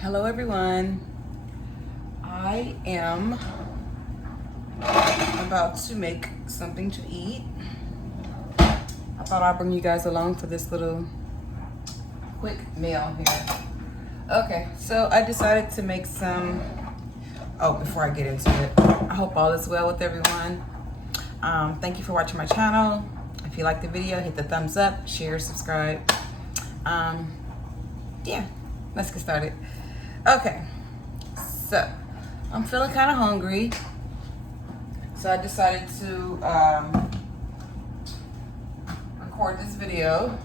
Hello everyone. I am about to make something to eat. I thought I'd bring you guys along for this little quick meal here. Okay, so I decided to make some, before I get into it, I hope all is well with everyone. Thank you for watching my channel. If you like the video, hit the thumbs up, share, subscribe. Yeah, let's get started. Okay, so I'm feeling kind of hungry, so I decided to record this video.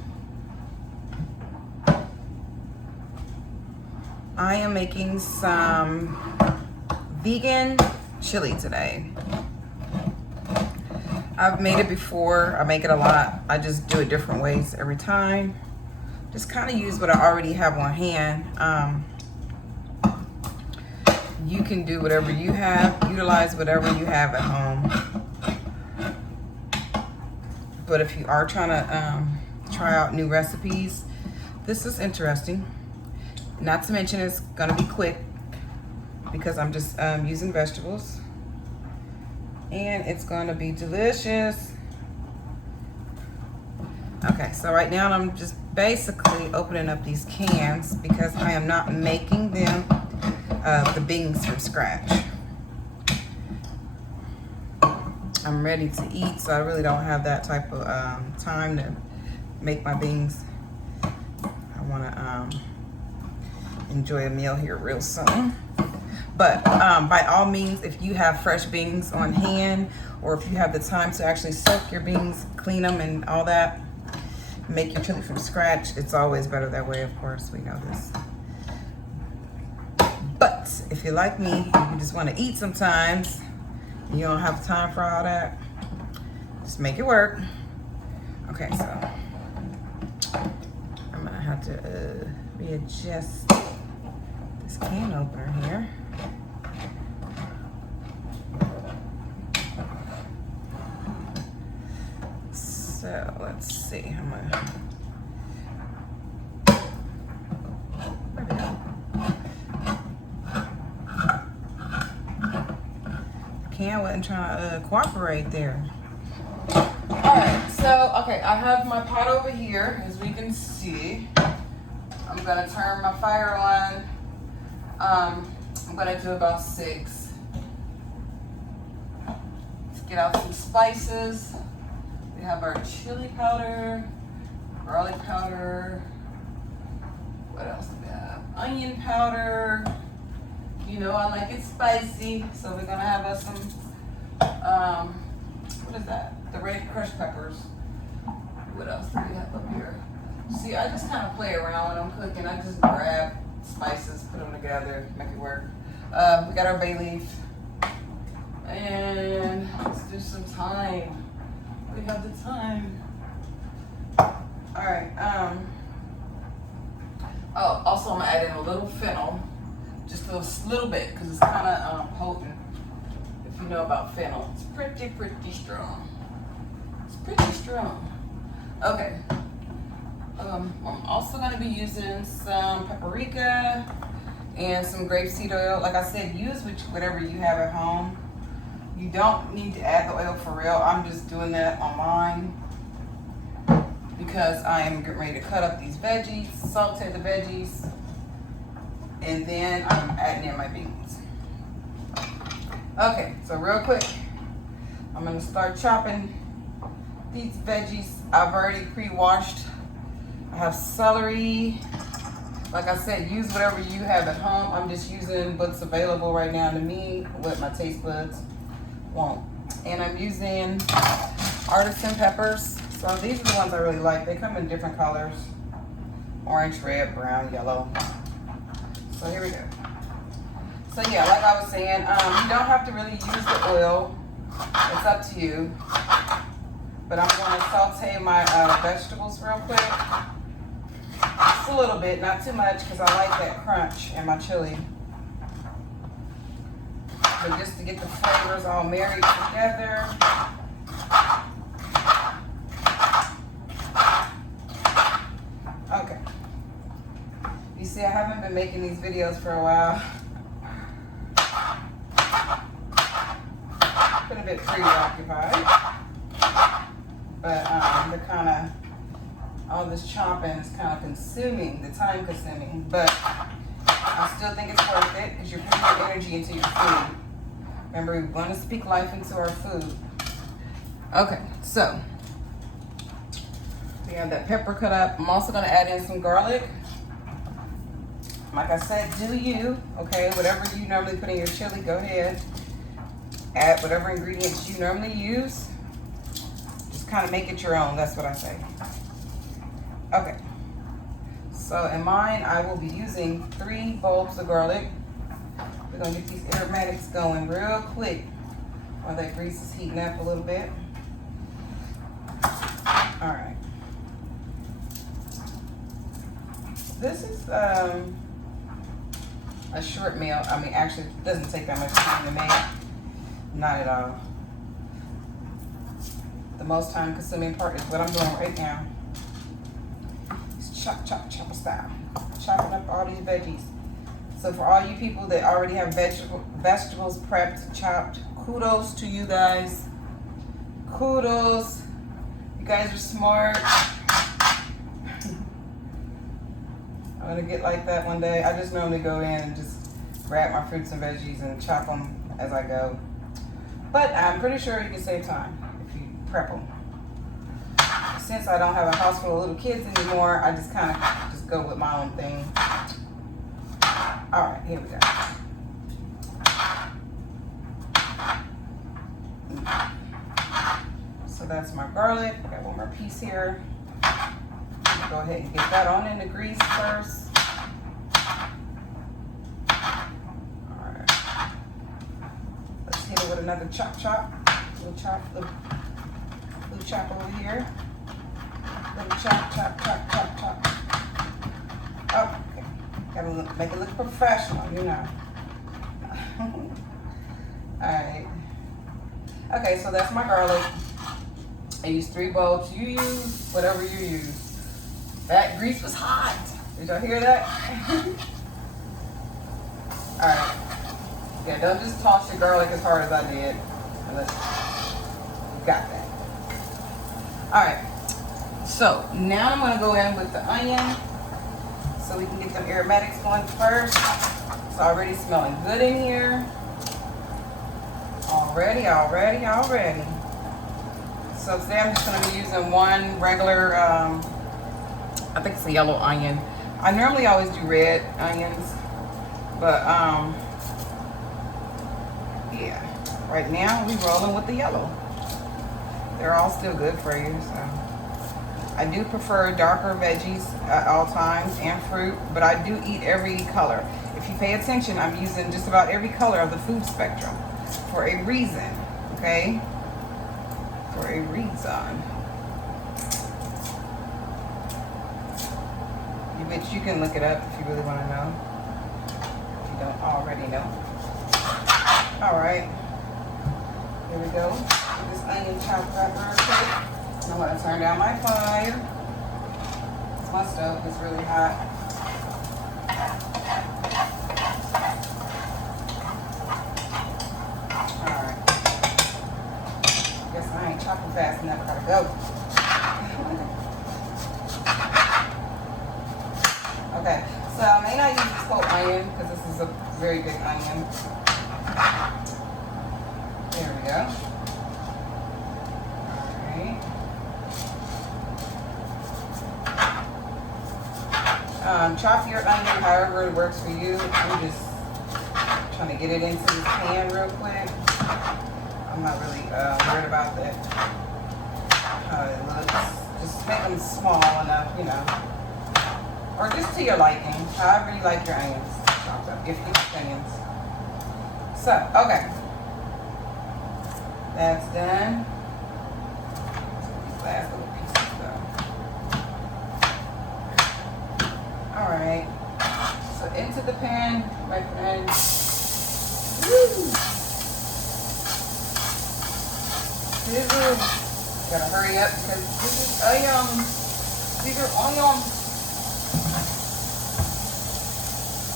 I am making some vegan chili today. I've made it before. I make it a lot. I just do it different ways every time. Just kind of use what I already have on hand. You can do whatever you have, utilize whatever you have at home. But if you are trying to try out new recipes, this is interesting. Not to mention it's gonna be quick because I'm just using vegetables. And it's gonna be delicious. Okay, so right now I'm just basically opening up these cans because I am not making them the beans from scratch. I'm ready to eat, so I really don't have that type of time to make my beans. I want to enjoy a meal here real soon. But by all means, if you have fresh beans on hand, or if you have the time to actually soak your beans, clean them and all that, make your chili from scratch, it's always better that way, of course, we know this. But if you're like me, you just want to eat sometimes, you don't have time for all that, just make it work. Okay, so I'm gonna have to readjust this can opener here. So let's see, I'm gonna, where'd it go? Can wasn't trying to cooperate there. Alright, so okay, I have my pot over here, as we can see. I'm gonna turn my fire on. I'm gonna do about 6. Let's get out some spices. We have our chili powder, garlic powder. What else do we have? Onion powder. You know I like it spicy, so we're gonna have us some, what is that? The red crushed peppers. What else do we have up here? See, I just kind of play around when I'm cooking. I just grab spices, put them together, make it work. We got our bay leaf. And let's do some thyme. We have the thyme. All right, oh, also I'm gonna add in a little fennel. Just a little bit, because it's kind of potent. If you know about fennel, it's pretty strong. It's pretty strong. Okay. I'm also going to be using some paprika and some grapeseed oil. Like I said, use whatever you have at home. You don't need to add the oil for real. I'm just doing that on mine because I am getting ready to cut up these veggies, saute the veggies. And then I'm adding in my beans. Okay, so real quick, I'm gonna start chopping these veggies. I've already pre-washed. I have celery. Like I said, use whatever you have at home. I'm just using what's available right now to me, what my taste buds want. And I'm using artisan peppers. So these are the ones I really like. They come in different colors. Orange, red, brown, yellow. So here we go. So yeah, like I was saying, you don't have to really use the oil. It's up to you. But I'm going to saute my vegetables real quick. Just a little bit, not too much, because I like that crunch in my chili. But just to get the flavors all married together. see, I haven't been making these videos for a while. Been a bit preoccupied. But they're kind of, all this chopping is kind of consuming, the time consuming. But I still think it's worth it because you're putting your energy into your food. Remember, we want to speak life into our food. Okay, so we have that pepper cut up. I'm also going to add in some garlic. Like I said, do you, okay? Whatever you normally put in your chili, go ahead. Add whatever ingredients you normally use. Just kind of make it your own, that's what I say. Okay. So in mine, I will be using 3 bulbs of garlic. We're going to get these aromatics going real quick while that grease is heating up a little bit. All right. This is a short meal. I mean, actually, it doesn't take that much time to make. Not at all. The most time consuming part is what I'm doing right now. It's chop, chop, chop style. Chopping up all these veggies. So for all you people that already have vegetables prepped, chopped, kudos to you guys. Kudos. You guys are smart. I'm gonna get like that one day. I just normally go in and just grab my fruits and veggies and chop them as I go. But I'm pretty sure you can save time if you prep them. Since I don't have a house full of little kids anymore, I just kind of just go with my own thing. All right, here we go. So that's my garlic. I got one more piece here. Go ahead and get that on in the grease first. All right. Let's hit it with another chop. Little chop over here. Little chop. Oh, okay. Gotta make it look professional, you know. All right. Okay, so that's my garlic. I use 3 bulbs. You use whatever you use. That grease was hot. Did y'all hear that? All right. Yeah, don't just toss your garlic as hard as I did. Unless you got that. All right. So now I'm gonna go in with the onion so we can get them aromatics going first. It's already smelling good in here. Already. So today I'm just gonna be using one regular, I think it's a yellow onion. I normally always do red onions, but yeah. Right now we rolling with the yellow. They're all still good for you, so. I do prefer darker veggies at all times and fruit, but I do eat every color. If you pay attention, I'm using just about every color of the food spectrum for a reason, okay? For a reason. You can look it up if you really want to know. If you don't already know. All right. Here we go. Get this onion chopped up real quick. I'm going to turn down my fire. My stove is really hot. Alright. Guess I ain't chopping fast enough. I gotta go. Okay, so I may not use this whole onion because this is a very big onion. There we go. Chop your onion however it works for you. I'm just trying to get it into this pan real quick. I'm not really worried about that, how it looks. Just make them small enough, you know. Or just to your liking, however you like your onions chopped up, if you like onions. So, okay. That's done. These last little pieces though. Alright, so into the pan, my friend. Woo! Sizzle. Gotta hurry up because this is onion. These are onions.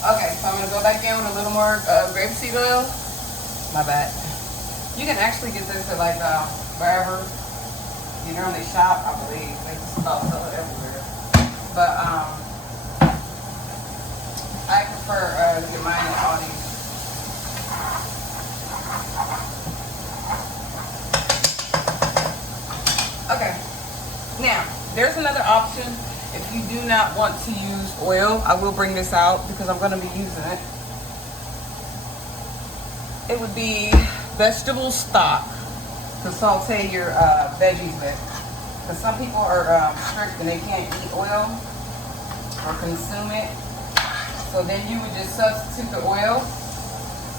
Okay, so I'm gonna go back in with a little more grapeseed oil. My bad. You can actually get this at like wherever you normally shop, I believe. They just about sell it everywhere. But I prefer to get mine at Aldi. Okay. Now, there's another option. If you do not want to use oil, I will bring this out because I'm going to be using it. It would be vegetable stock to saute your veggies with. Because some people are strict and they can't eat oil or consume it. So then you would just substitute the oil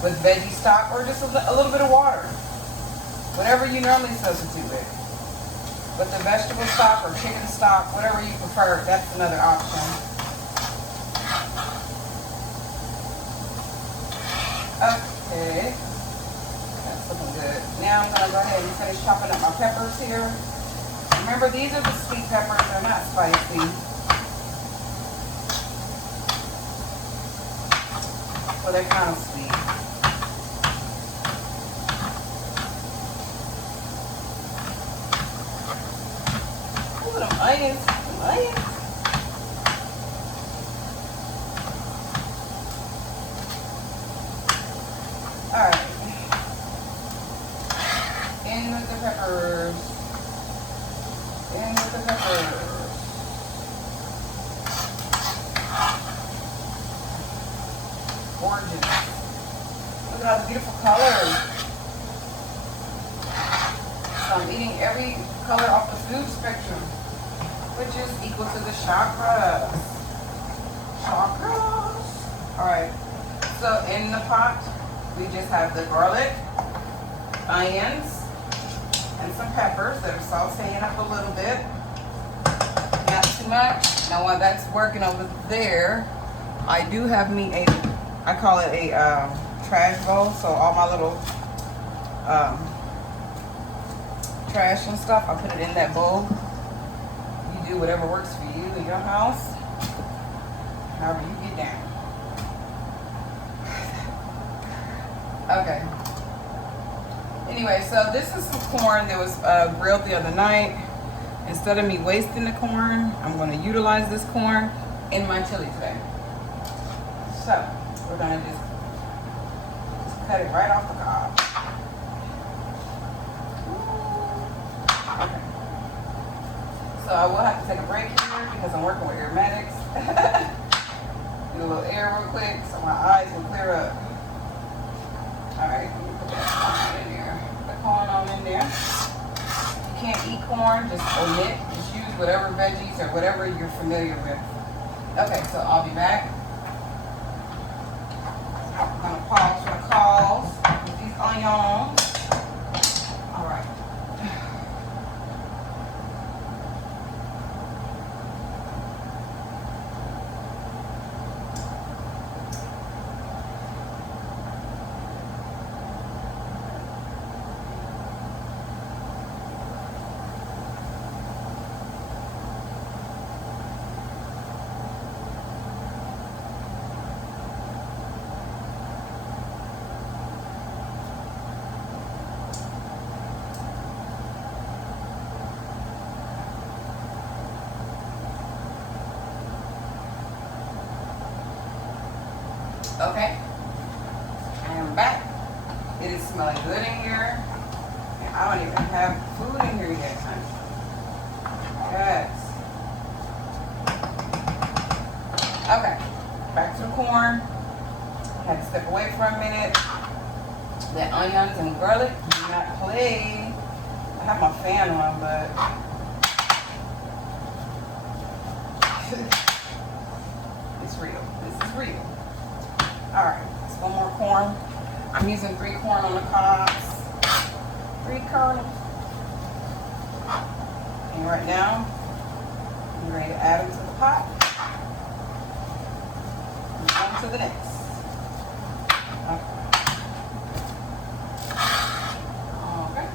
with veggie stock or just a little bit of water. Whatever you normally substitute with. But the vegetable stock or chicken stock, whatever you prefer, that's another option. Okay. That's looking good. Now I'm going to go ahead and finish chopping up my peppers here. Remember, these are the sweet peppers. They're not spicy. So they're kind of sweet. Ooh, them onions. Them onions. Alright. In with the peppers. In with the peppers. Gorgeous. Look at all the beautiful colors. So I'm eating every color off the food spectrum, which is equal to the chakras. Chakras. Alright. So in the pot, we just have the garlic, onions, and some peppers that are sauteing up a little bit. Not too much. Now while that's working over there, I do have me I call it a trash bowl. So all my little trash and stuff, I put it in that bowl. You do whatever works for you in your house, however you get down. Okay. Anyway, so this is some corn that was grilled the other night. Instead of me wasting the corn, I'm going to utilize this corn in my chili today. So, we're going to just cut it right off the cob. Okay. So I will have to take a break here because I'm working with aromatics. Do a little air real quick so my eyes will clear up. Alright, let me put that corn in there. Put the corn on in there. If you can't eat corn, just omit. Just use whatever veggies or whatever you're familiar with. Okay, so I'll be back. I'm going to pause for the calls with these onions. Alright. Okay, I am back. It is smelling good in here. And I don't even have food in here yet, honey. Yes. Okay, back to the corn. Had to step away for a minute. The onions and garlic do not play. I have my fan on, but it's real. This is real. Alright, so one more corn. I'm using 3 corn on the cobs. 3 kernels. And right now, I'm ready to add them to the pot. And on to the next. Okay.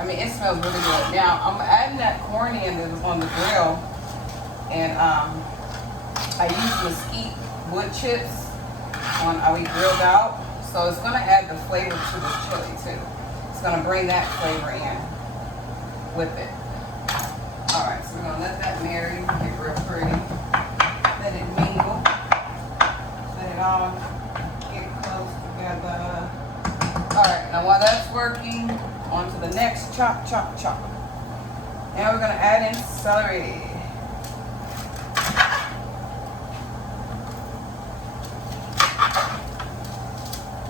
I mean, it smells really good. Now, I'm adding that corn in that was on the grill. And I use mesquite wood chips on we grilled out. So it's gonna add the flavor to the chili too. It's gonna bring that flavor in with it. All right, so we're gonna let that marry, get real pretty. Let it mingle. Let it all get close together. All right, now while that's working, on to the next chop, chop, chop. Now we're gonna add in celery.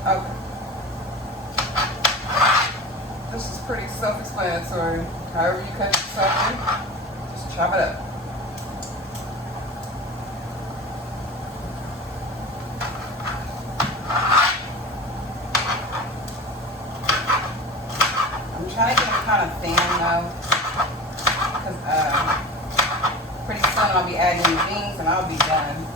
Okay. This is pretty self-explanatory. However you cut your celery, just chop it up. I'm trying to get it kind of thin though, because pretty soon I'll be adding the beans and I'll be done.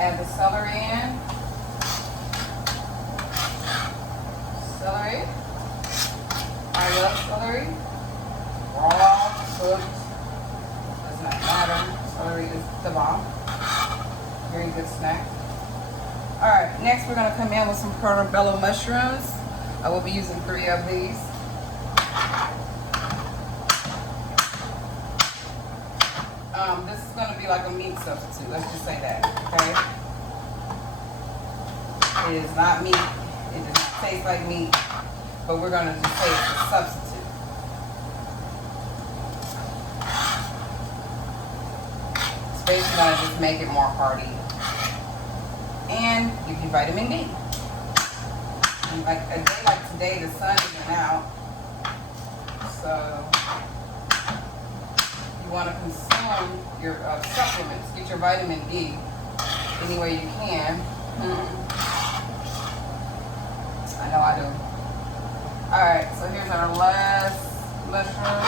Add the celery in. Celery. I love celery. Raw, cooked, does not matter. Celery is the bomb. Very good snack. Alright, next we're going to come in with some portobello mushrooms. I will be using 3 of these. This is going to be like a meat substitute. Let's just say that, okay? It is not meat. It does not taste like meat. But we're going to just say it's a substitute. It's basically going to just make it more hearty. And give you vitamin D. And like a day like today, the sun isn't out. So you want to consume your supplements, get your vitamin D any way you can. I know I do. Alright, so here's our last mushroom.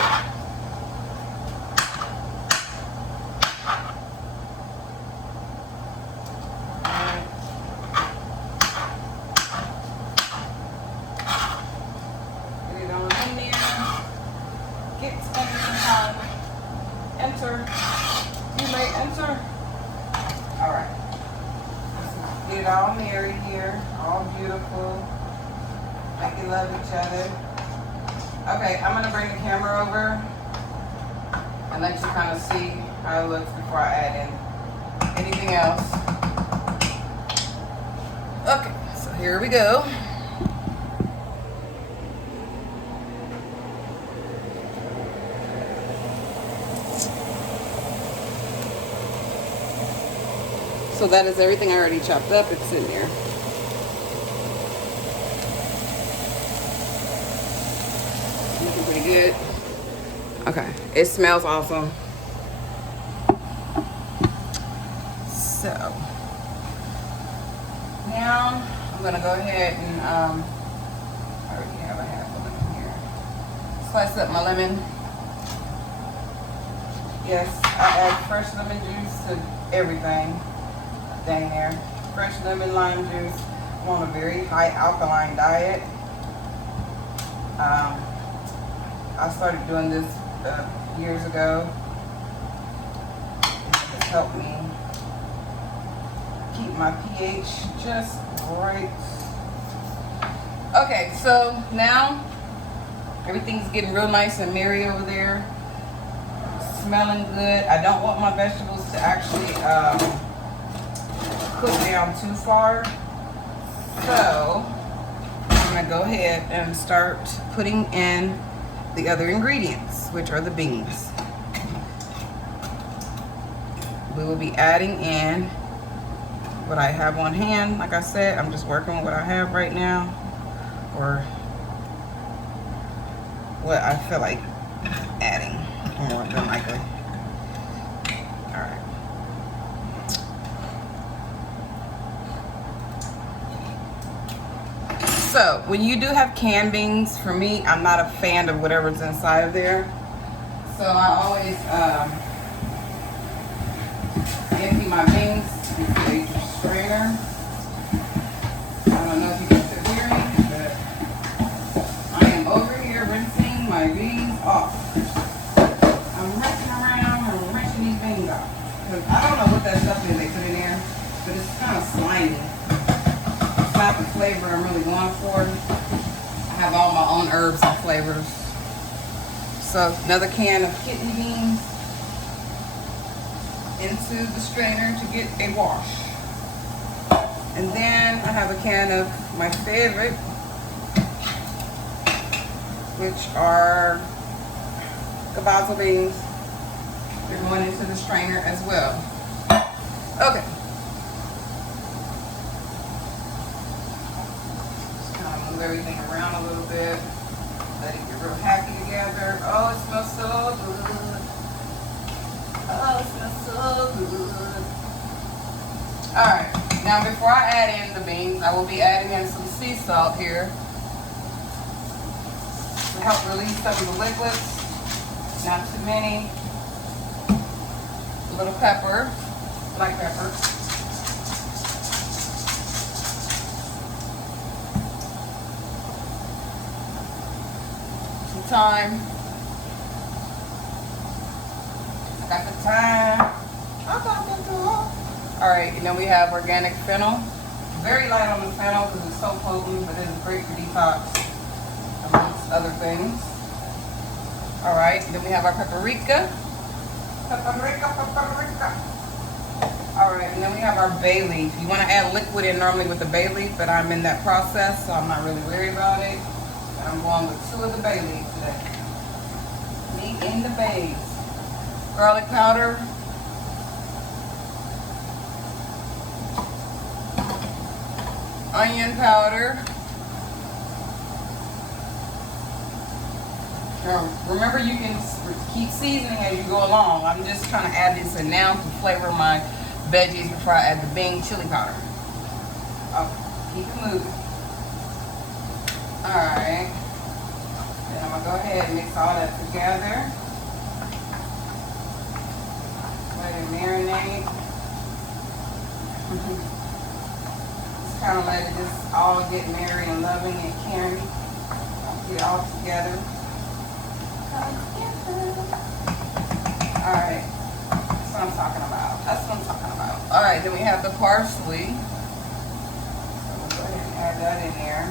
Get it on in there. Get spending some time. Enter. You may enter. Alright. Get it all married here. All beautiful. Make you love each other. Okay, I'm going to bring the camera over and let you kind of see how it looks before I add in anything else. Okay, so here we go. So that is everything I already chopped up. It's in there. Looking pretty good. Okay, it smells awesome. So now I'm gonna go ahead and I already have a half a lemon here. Slice up my lemon. Yes, I add fresh lemon juice to everything. Dang there. Fresh lemon lime juice. I'm on a very high alkaline diet. I started doing this years ago. It has helped me keep my pH just right. Okay, so now everything's getting real nice and merry over there. Smelling good. I don't want my vegetables to actually cook down too far. So I'm going to go ahead and start putting in the other ingredients, which are the beans. We will be adding in what I have on hand. Like I said, I'm just working with what I have right now, or what I feel like adding more than likely. Alright, So when you do have canned beans, for me, I'm not a fan of whatever's inside of there. So I always empty my beans into the strainer. I don't know if you can still hear me, but I am over here rinsing my beans off. I'm rinsing around and rinsing these beans off. Because I don't know what that stuff is they put in there, but it's kind of slimy. It's not the flavor I'm really going for. I have all my own herbs and flavors. So another can of kidney beans into the strainer to get a wash. And then I have a can of my favorite, which are cabazo beans. They're going into the strainer as well. Okay. Just kind of move everything around a little bit. Let it get real happy together. Oh, it smells so good. Oh, it smells so good. Alright, now before I add in the beans, I will be adding in some sea salt here to help release some of the liquids. Not too many. A little pepper, black pepper. Some thyme. I got the thyme. I got the thyme. Alright, and then we have organic fennel. Very light on the fennel because it's so potent, but it is great for detox, amongst other things. Alright, then we have our paprika. Paprika. Alright, and then we have our bay leaf. You want to add liquid in normally with the bay leaf, but I'm in that process, so I'm not really worried about it. And I'm going with 2 of the bay leaves today. Meat in the bays. Garlic powder. Onion powder. Now, remember, you can keep seasoning as you go along. I'm just trying to add this in now to flavor my veggies before I add the Bing chili powder. Okay, keep it moving. Alright. Then I'm going to go ahead and mix all that together. Let it marinate. Just kind of let it just all get married and loving and caring. Get it all together. Alright. That's what I'm talking about. That's what I'm talking about. Alright, then we have the parsley. So we'll go ahead and add that in there.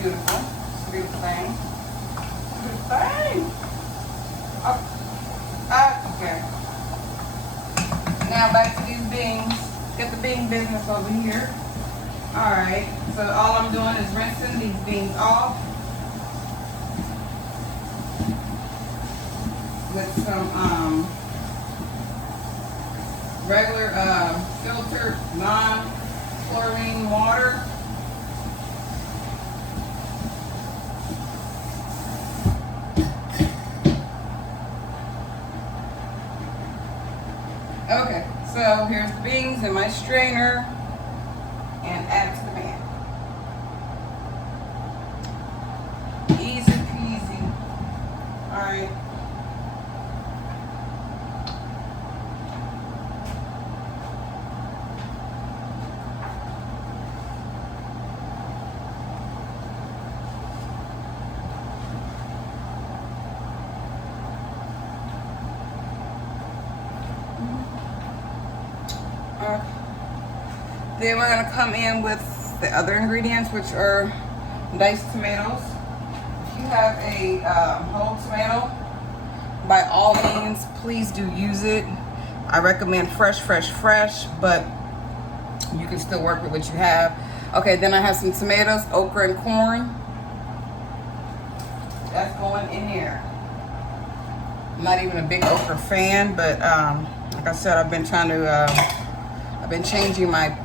Beautiful. It's a beautiful thing. Beautiful thing. Okay. Now back to these beans. Get the bean business over here. Alright. So all I'm doing is rinsing these beans off with some regular filtered non-chlorine water. Okay, so here's the beans in my strainer and add it to the pan. Easy peasy. Alright. Then we're going to come in with the other ingredients, which are diced tomatoes. If you have a whole tomato, by all means, please do use it. I recommend fresh, but you can still work with what you have. Okay, then I have some tomatoes, okra, and corn. That's going in here. I'm not even a big okra fan, but like I said, I've been trying to, I've been changing my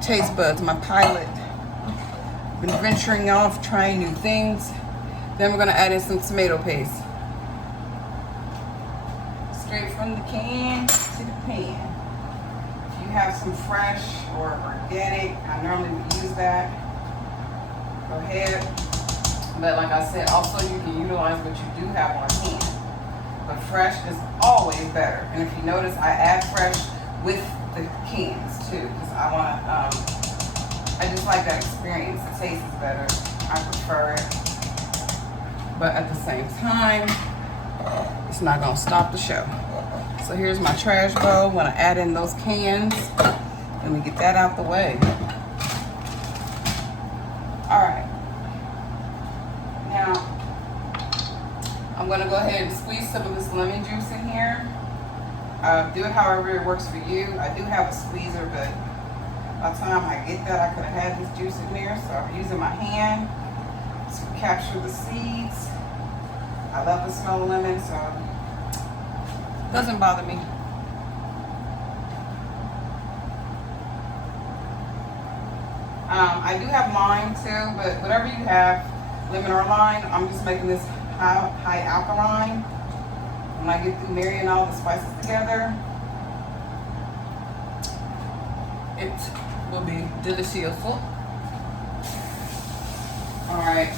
taste buds, my palate. Been venturing off, trying new things. Then we're gonna add in some tomato paste. Straight from the can to the pan. If you have some fresh or organic, I normally would use that. go ahead. But like I said, also you can utilize what you do have on hand. But fresh is always better. And if you notice, I add fresh with the cans too, because I want to, I just like that experience. The taste is better. I prefer it. But at the same time, it's not going to stop the show. So here's my trash bowl. I'm going to add in those cans. Let me get that out the way. All right. Now, I'm going to go ahead and squeeze some of this lemon juice in here. Do it however it works for you. I do have a squeezer, but by the time I get that, I could have had this juice in there. So I'm using my hand to capture the seeds. I love the smell of lemon, so it doesn't bother me. I do have lime too, but whatever you have, lemon or lime, I'm just making this high alkaline. When I get through marrying all the spices together, it will be delicioso. Alright.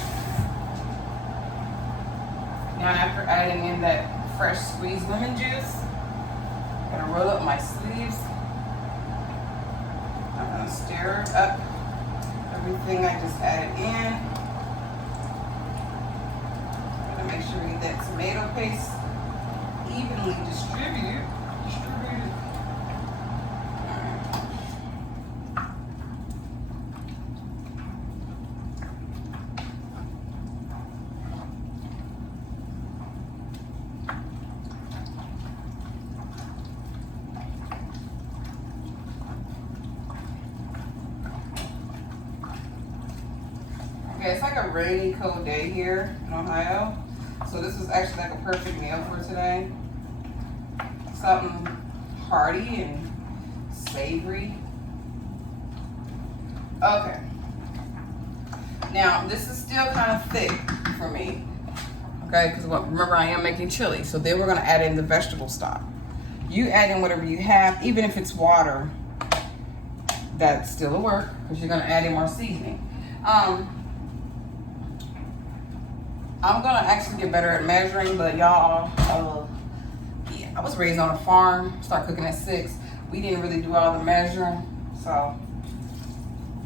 Now after adding in that fresh squeezed lemon juice, I'm going to roll up my sleeves. I'm going to stir up everything I just added in. I'm going to make sure we get that tomato paste evenly distributed. Okay, it's like a rainy, cold day here in Ohio. So this is actually like a perfect meal for today. Something hearty and savory. Okay. Now, this is still kind of thick for me. Okay, because remember I am making chili. So then we're going to add in the vegetable stock. You add in whatever you have, even if it's water, that still will work because you're going to add in more seasoning. I'm going to actually get better at measuring, but y'all, yeah, I was raised on a farm, started cooking at 6. We didn't really do all the measuring, so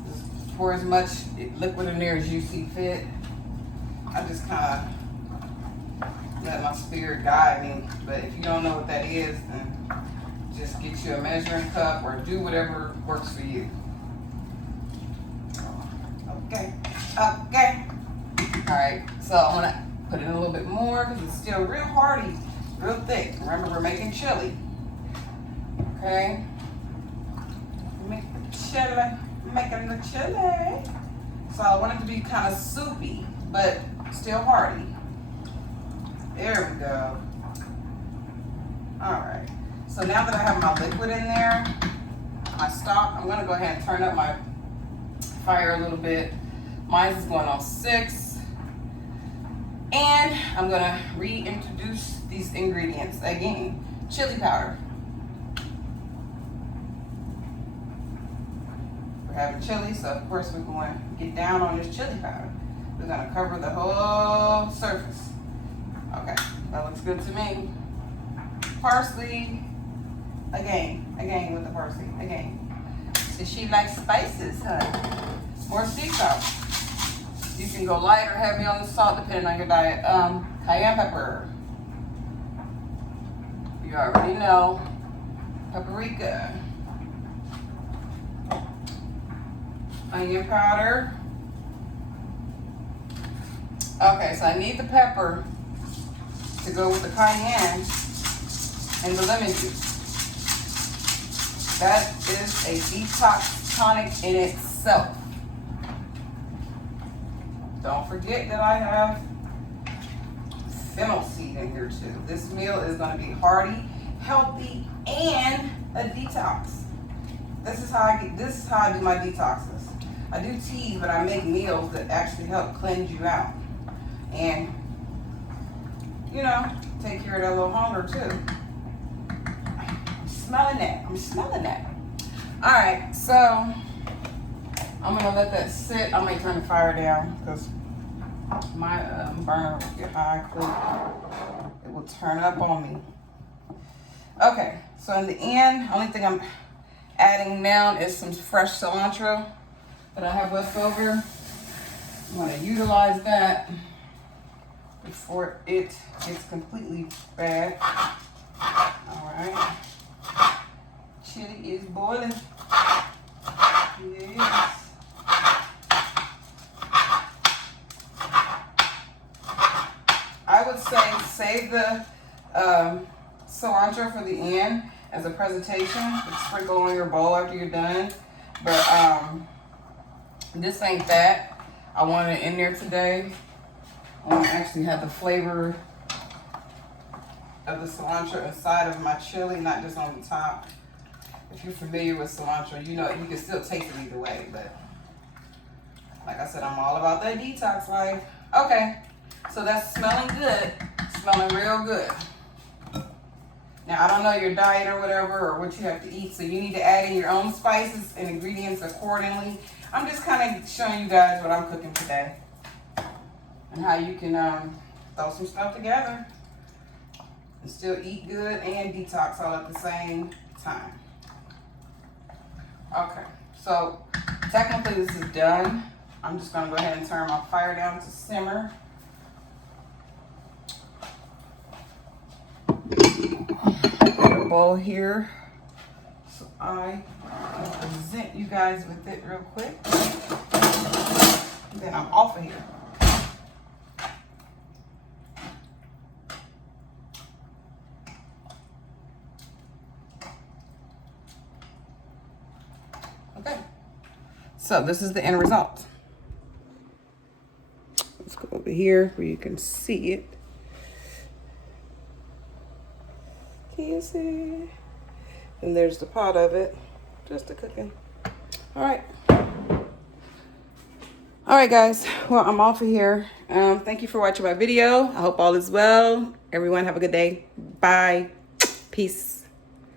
just pour as much liquid in there as you see fit. I just kind of let my spirit guide me, but if you don't know what that is, then just get you a measuring cup or do whatever works for you. Okay. All right, so I'm gonna put in a little bit more because it's still real hearty, real thick. Remember, we're making chili. Okay. Making the chili. So I want it to be kind of soupy, but still hearty. There we go. All right. So now that I have my liquid in there, my stock, I'm gonna go ahead and turn up my fire a little bit. Mine is going on 6. And I'm gonna reintroduce these ingredients again. Chili powder. We're having chili, so of course we're going to get down on this chili powder. We're gonna cover the whole surface. Okay, that looks good to me. Parsley. Again with the parsley, again. So she likes spices, huh? More sea salt. You can go light or heavy on the salt depending on your diet. Cayenne pepper. You already know. Paprika. Onion powder. Okay, so I need the pepper to go with the cayenne and the lemon juice. That is a detox tonic in itself. Don't forget that I have fennel seed in here too. This meal is going to be hearty, healthy, and a detox. This is how I do my detoxes. I do teas, but I make meals that actually help cleanse you out. And, you know, take care of that little hunger too. I'm smelling that. All right, so I'm gonna let that sit. I might turn the fire down because my burner will get high quick. It will turn up on me. Okay, so in the end, only thing I'm adding now is some fresh cilantro that I have left over. I'm gonna utilize that before it gets completely bad. All right, chili is boiling. Yes. I would say save the cilantro for the end as a presentation. Sprinkle on your bowl after you're done. But this ain't that. I want it in there today. I want to actually have the flavor of the cilantro inside of my chili, not just on the top. If you're familiar with cilantro, you know you can still taste it either way. But like I said, I'm all about that detox life. Okay, so that's smelling good. Smelling real good. Now, I don't know your diet or whatever or what you have to eat, so you need to add in your own spices and ingredients accordingly. I'm just kind of showing you guys what I'm cooking today and how you can throw some stuff together and still eat good and detox all at the same time. Okay, so technically this is done. I'm just going to go ahead and turn my fire down to simmer. Got a bowl here, so I will present you guys with it real quick. And then I'm off of here. Okay, so this is the end result. Let's go over here where you can see it. Can you see? And there's the pot of it, just a cooking. All right. All right, guys. Well, I'm off of here. Thank you for watching my video. I hope all is well. Everyone have a good day. Bye. Peace.